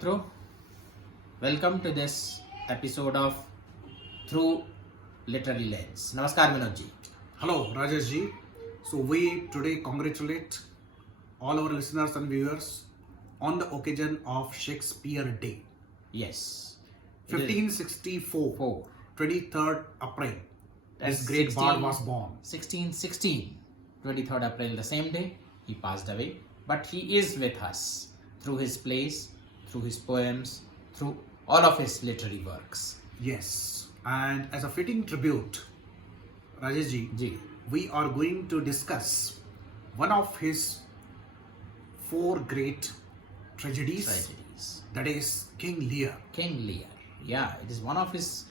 True. Welcome to this episode of Through Literary Lens. Namaskar Vinod ji. Hello, Rajesh ji. So we today congratulate all our listeners and viewers on the occasion of Shakespeare Day, Yes. 1564, Four. 23rd April. That's This great 16 bard was born. 1616, 23rd April, the same day, he passed away. But he is with us through his plays, through his poems, through all of his literary works. Yes, and as a fitting tribute, Rajesh ji, Ji. we are going to discuss one of his four great tragedies, Tragedies. that is King Lear. King Lear. Yeah, it is one of his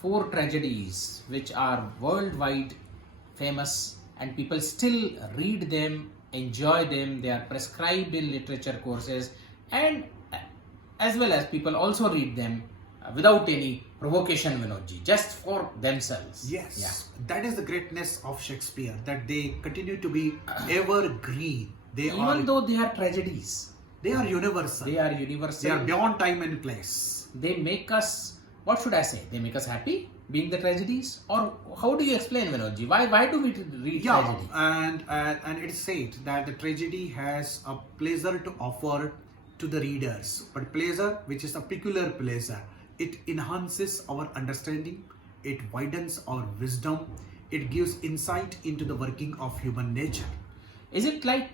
four tragedies which are worldwide famous and people still read them, enjoy them. They are prescribed in literature courses and as well as people also read them without any provocation, Vinodji, just for themselves. Yes, Yeah. that is the greatness of Shakespeare, that they continue to be evergreen. Even though they are tragedies, they are universal. they are universal. They are beyond time and place. They make us, what should I say? They make us happy being the tragedies? Or how do you explain, Vinodji? Why do we read Yeah, tragedy? and it is said that the tragedy has a pleasure to offer to the readers, but pleasure which is a peculiar pleasure. It enhances our understanding, it widens our wisdom, it gives insight into the working of human nature. Is it like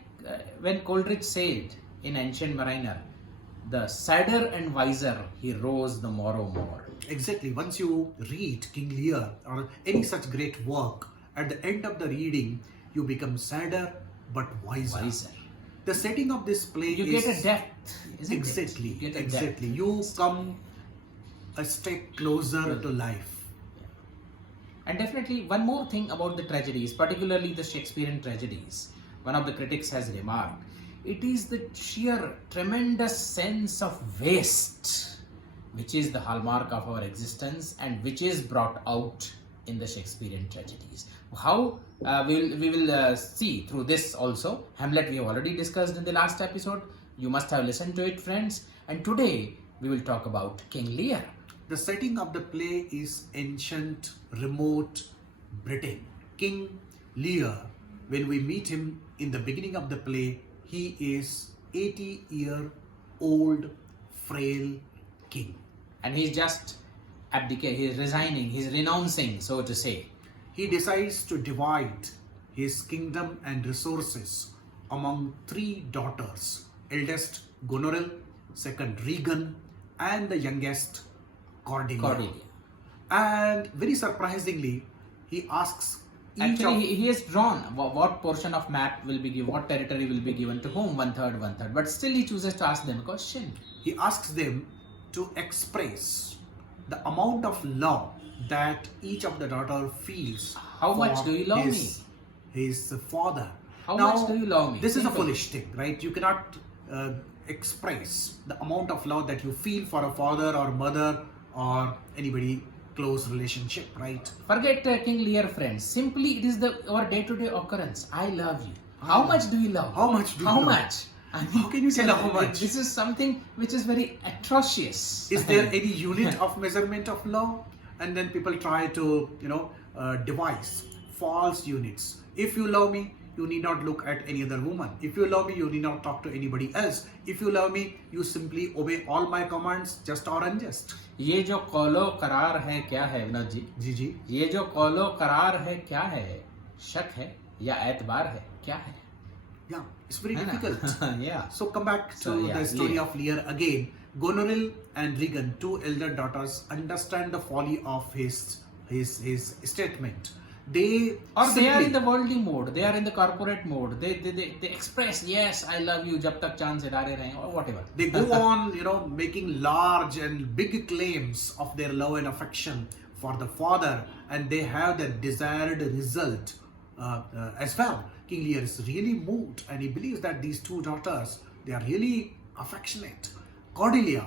when Coleridge said in Ancient Mariner, the sadder and wiser he rose the morrow more? Exactly. Once you read King Lear or any such great work, at the end of the reading, you become sadder but wiser. Wiser. The setting of this play You is get a depth, isn't exactly, it? You get a exactly. depth. You come a step closer to life. And definitely one more thing about the tragedies, particularly the Shakespearean tragedies, one of the critics has remarked, it is the sheer tremendous sense of waste which is the hallmark of our existence and which is brought out in the Shakespearean tragedies. How we will see through this also. Hamlet we have already discussed in the last episode. You must have listened to it, friends. And today we will talk about King Lear. The setting of the play is ancient, remote Britain. King Lear, when we meet him in the beginning of the play, he is 80-year-old frail king. And he's just abdicating, he's resigning, he's renouncing, so to say. He decides to divide his kingdom and resources among three daughters, eldest Goneril, second Regan, and the youngest Cordelia. And very surprisingly, he asks each Actually, he has drawn what portion of map will be given, what territory will be given to whom, one third. But still he chooses to ask them a question. he asks them to express the amount of love that each of the daughter feels. How for much do you love me? His father. How Now, much do you love me? This is a Simple. foolish thing, right? You cannot express the amount of love that you feel for a father or mother or anybody close relationship, right? Forget King Lear, friends. Simply it is our day-to-day occurrence. I love you. How much do you love? How much do you How love? much? I mean, How can you tell how much? This is something which is very atrocious. Is there any unit of measurement of love? And then people try to, devise false units. If you love me, you need not look at any other woman. If you love me, you need not talk to anybody else. If you love me, you simply obey all my commands, just or unjust. ये जो कौलो करार है क्या है विनोद जी? जी. ये जो कौलो करार है क्या है? शक है या एतबार है क्या है? Yeah, it's very है ना? difficult. Yeah. So come back to So, yeah, the story Lear. of Lear again. Goneril and Regan, two elder daughters, understand the folly of his statement. They Or they are simply- in the worldly mode. They are in the corporate mode. They express, yes, I love you, जब तक चांद सितारे रहें, or whatever. They go on, making large and big claims of their love and affection for the father, and they have the desired result as well. King Lear is really moved, and he believes that these two daughters, they are really affectionate. Cordelia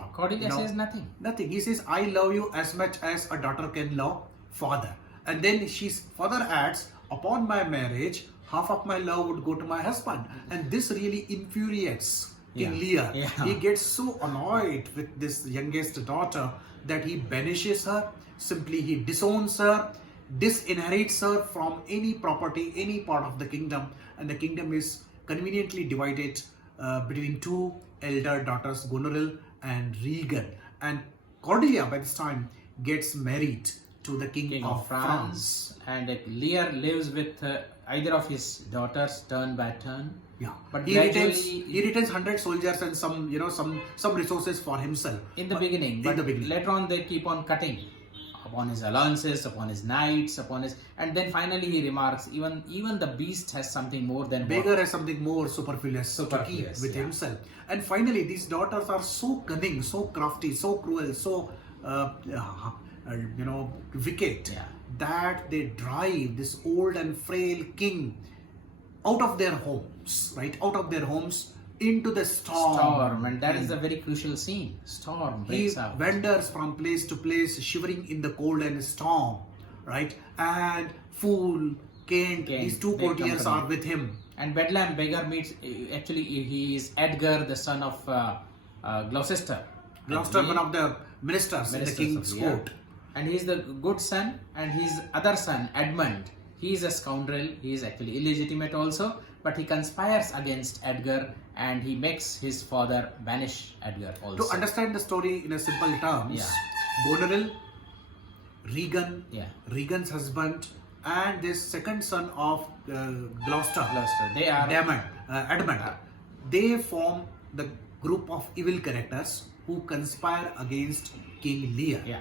says nothing. Nothing. He says, I love you as much as a daughter can love father. And then she further adds, upon my marriage, half of my love would go to my husband. And this really infuriates King Yeah. Lear, Yeah. he gets so annoyed with this youngest daughter that he banishes her, simply he disowns her, disinherits her from any property, any part of the kingdom, and the kingdom is conveniently divided between two elder daughters, Goneril and Regan. And Cordelia by this time gets married to the King of France. And Lear lives with either of his daughters turn by turn. Yeah, But he gradually, retains 100 soldiers and some resources for himself. in the beginning, but beginning. later on they keep on cutting upon his allowances, upon his knights, and then finally he remarks, even the beast has something more than Beggar has something more superfluous to keep Superfluous, with yeah. himself. And finally, these daughters are so cunning, so crafty, so cruel, so wicked, Yeah. that they drive this old and frail king out of their homes, right? Out of their homes into the storm. and that is a very crucial scene. Storm He breaks out. wanders from place to place, shivering in the cold and storm, right? And Fool, Kent, these two they courtiers accompany. are with him. And Bedlam beggar meets, actually he is Edgar, the son of Gloucester. Gloucester, one of the ministers in the Ministers king's of the year. court. And he is the good son, and his other son, Edmund, he is a scoundrel. He is actually illegitimate also, but he conspires against Edgar and he makes his father banish Edgar also. To understand the story in a simple terms, Yeah. Goneril, Regan, Yeah. Regan's husband, and this second son of Gloucester, They are Edmund, they form the group of evil characters who conspire against King Lear. yeah.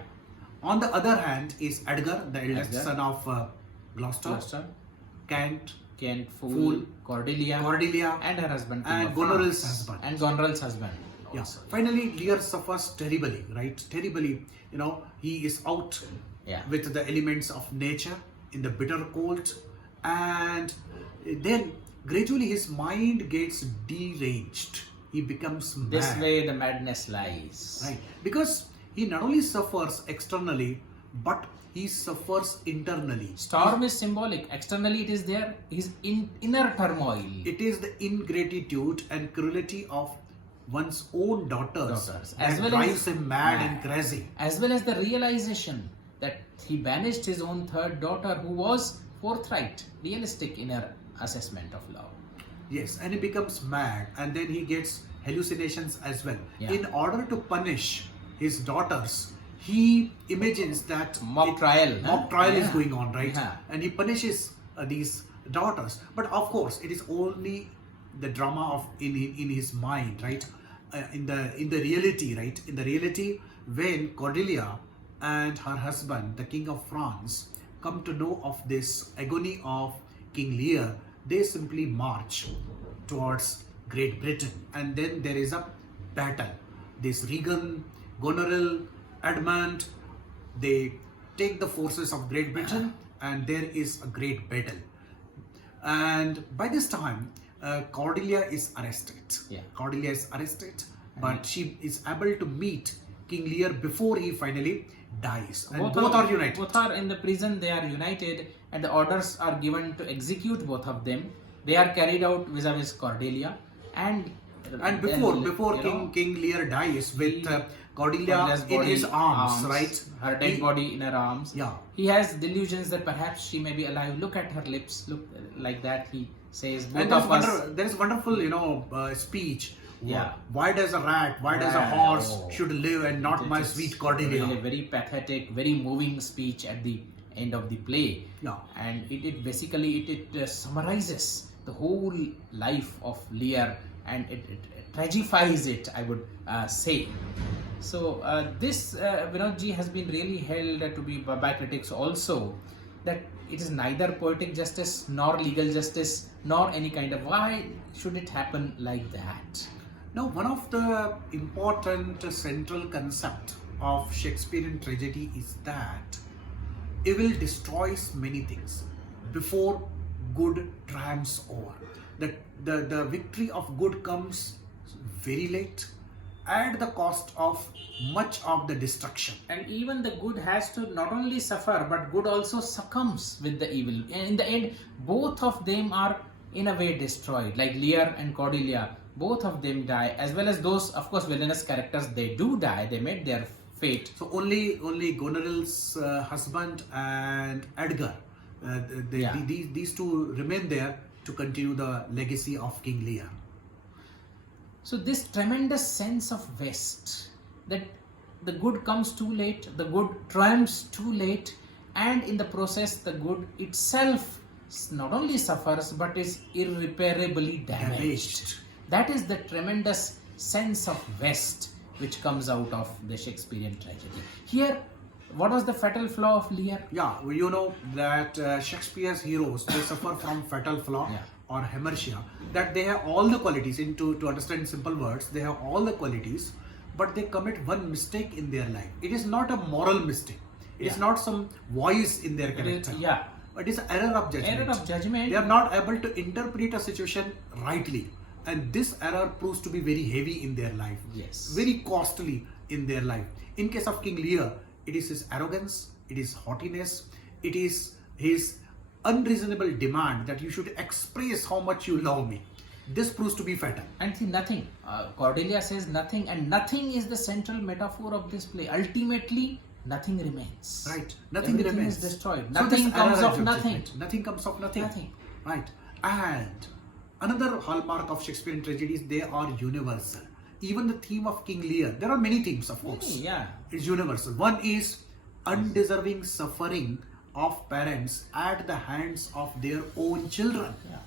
On the other hand is Edgar, the eldest Edgar. son of Gloucester, Gloucester, Kent, Fool, Cordelia, and her husband, King and of Goneril's France. husband. And Goneril's husband. Yeah. Also. Finally, Lear suffers terribly, right? Terribly. He is out Yeah. with the elements of nature in the bitter cold, and then gradually his mind gets deranged. He becomes mad. This way the madness lies. Right. Because he not only suffers externally, but he suffers internally. Storm is symbolic. Externally it is there. His inner turmoil. It is the ingratitude and cruelty of one's own daughters As that well drives as him mad and crazy. As well as the realization that he banished his own third daughter, who was forthright, realistic in her assessment of love. Yes, and he becomes mad, and then he gets hallucinations as well. Yeah. In order to punish his daughters, he imagines that Mock trial. mock trial is Yeah. going on, right? Yeah. And he punishes these daughters. But of course, it is only the drama of in his mind, right? In the reality, right? In the reality, when Cordelia and her husband, the King of France, come to know of this agony of King Lear, they simply march towards Great Britain, and then there is a battle. This Regan, Goneril, Edmund, they take the forces of Great Britain, and there is a great battle. And by this time, Cordelia is arrested. Yeah. Cordelia is arrested, but she is able to meet King Lear before he finally dies. And both are united. Both are in the prison. They are united, and the orders are given to execute both of them. They are carried out vis-a-vis Cordelia, and before King Lear dies with Cordelia Cordelia's in his body, arms, right? Her dead body in her arms. Yeah. He has delusions that perhaps she may be alive. Look at her lips. Look like that. He says, both And of us. there is wonderful, speech. Yeah. Why does a rat, why does a Rat, horse oh. should live and not my It is sweet Cordelia? Really very pathetic, very moving speech at the end of the play. Yeah. And it basically summarizes the whole life of Lear, and it tragifies it, I would say. So this Vinodji has been really held to be by critics also, that it is neither poetic justice nor legal justice nor any kind of, why should it happen like that? Now, one of the important central concept of Shakespearean tragedy is that evil destroys many things before good triumphs over. The victory of good comes very late at the cost of much of the destruction. And even the good has to not only suffer, but good also succumbs with the evil. And in the end, both of them are in a way destroyed. Like Lear and Cordelia, both of them die, as well as those, of course, villainous characters. They do die. They met their fate. So only Goneril's husband and Edgar, these two remain there to continue the legacy of King Lear. So this tremendous sense of West, that the good comes too late, the good triumphs too late, and in the process the good itself not only suffers but is irreparably damaged. That is the tremendous sense of West which comes out of the Shakespearean tragedy. Here, what was the fatal flaw of Lear? Yeah, you know that Shakespeare's heroes, they suffer from fatal flaw or hamartia, that they have all the qualities. To understand in simple words, they have all the qualities, but they commit one mistake in their life. It is not a moral mistake. It is not some voice in their character. It is error of judgment. Error of judgment. They are not able to interpret a situation rightly. And this error proves to be very heavy in their life. Yes. Very costly in their life. In case of King Lear, it is his arrogance, it is haughtiness, it is his unreasonable demand that you should express how much you love me. This proves to be fatal. And see, nothing. Cordelia says nothing, and nothing is the central metaphor of this play. Ultimately, nothing remains. Right. Nothing Everything remains. is destroyed. So Nothing this comes error of nothing. Nothing comes of nothing. Nothing. Right. And another hallmark of Shakespearean tragedies, they are universal. Even the theme of King Lear, there are many themes, of course. Yeah. It's universal. One is undeserving suffering of parents at the hands of their own children. Yeah.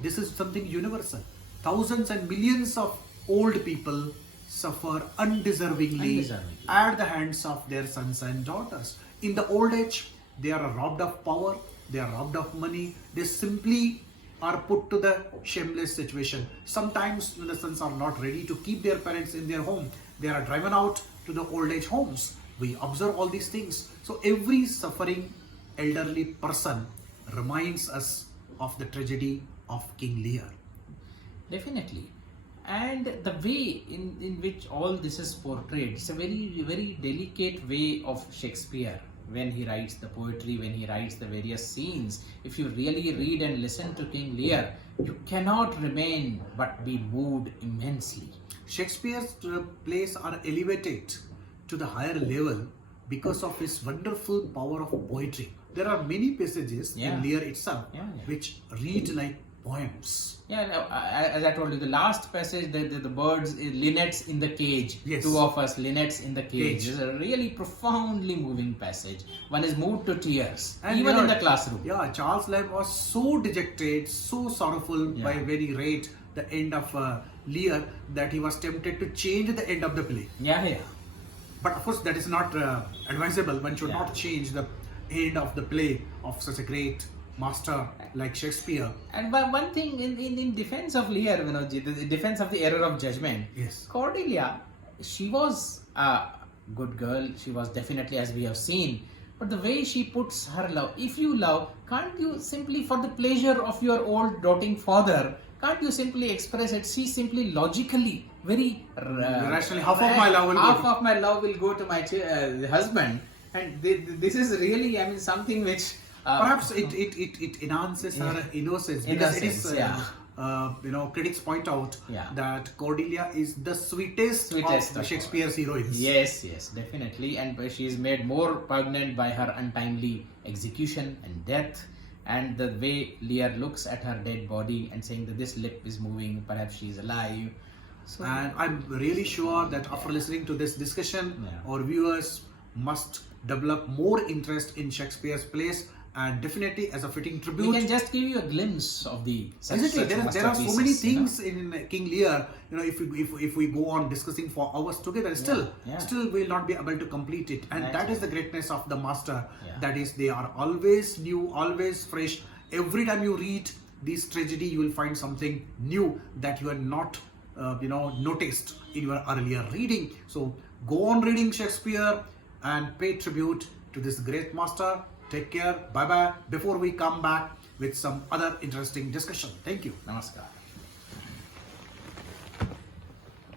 This is something universal. Thousands and millions of old people suffer undeservingly at the hands of their sons and daughters. In the old age, they are robbed of power, they are robbed of money, they simply are put to the shameless situation. Sometimes when the sons are not ready to keep their parents in their home, they are driven out to the old age homes. We observe all these things. So every suffering elderly person reminds us of the tragedy of King Lear. Definitely. And the way in which all this is portrayed, it's a very, very delicate way of Shakespeare when he writes the poetry, when he writes the various scenes. If you really read and listen to King Lear, you cannot remain but be moved immensely. Shakespeare's plays are elevated to the higher level because of his wonderful power of poetry. There are many passages in Lear itself which read like poems. As I told you, the last passage, the birds, linnets in the cage. Yes. Two of us, linnets in the cage. It's a really profoundly moving passage. One is moved to tears, and even in the classroom. Yeah, Charles Lamb was so dejected, so sorrowful by when he read the end of Lear that he was tempted to change the end of the play. But of course, that is not advisable. One should not change the end of the play of such a great master like Shakespeare. And one thing in defense of Lear, Vinodji, the defense of the error of judgment. Yes. Cordelia, she was a good girl. She was definitely, as we have seen. But the way she puts her love, if you love, can't you simply, for the pleasure of your old doting father, can't you simply express it? She simply logically, very rationally, half of my love will go to my husband. And this is really, I mean, something which perhaps it enhances her innocence, because it is critics point out that Cordelia is the sweetest of Shakespeare's heroines. Yes, definitely. And she is made more poignant by her untimely execution and death, and the way Lear looks at her dead body and saying that this lip is moving, perhaps she is alive. So, and I'm really sure that after listening to this discussion, our viewers must develop more interest in Shakespeare's plays, and definitely as a fitting tribute. We can just give you a glimpse of the there are so many things in King Lear. If we go on discussing for hours together, still we will not be able to complete it. And that is the greatness of the master. That is, they are always new, always fresh. Every time you read this tragedy, you will find something new that you are not noticed in your earlier reading. So go on reading Shakespeare and pay tribute to this great master. Take care. Bye-bye. Before we come back with some other interesting discussion. Thank you. Namaskar.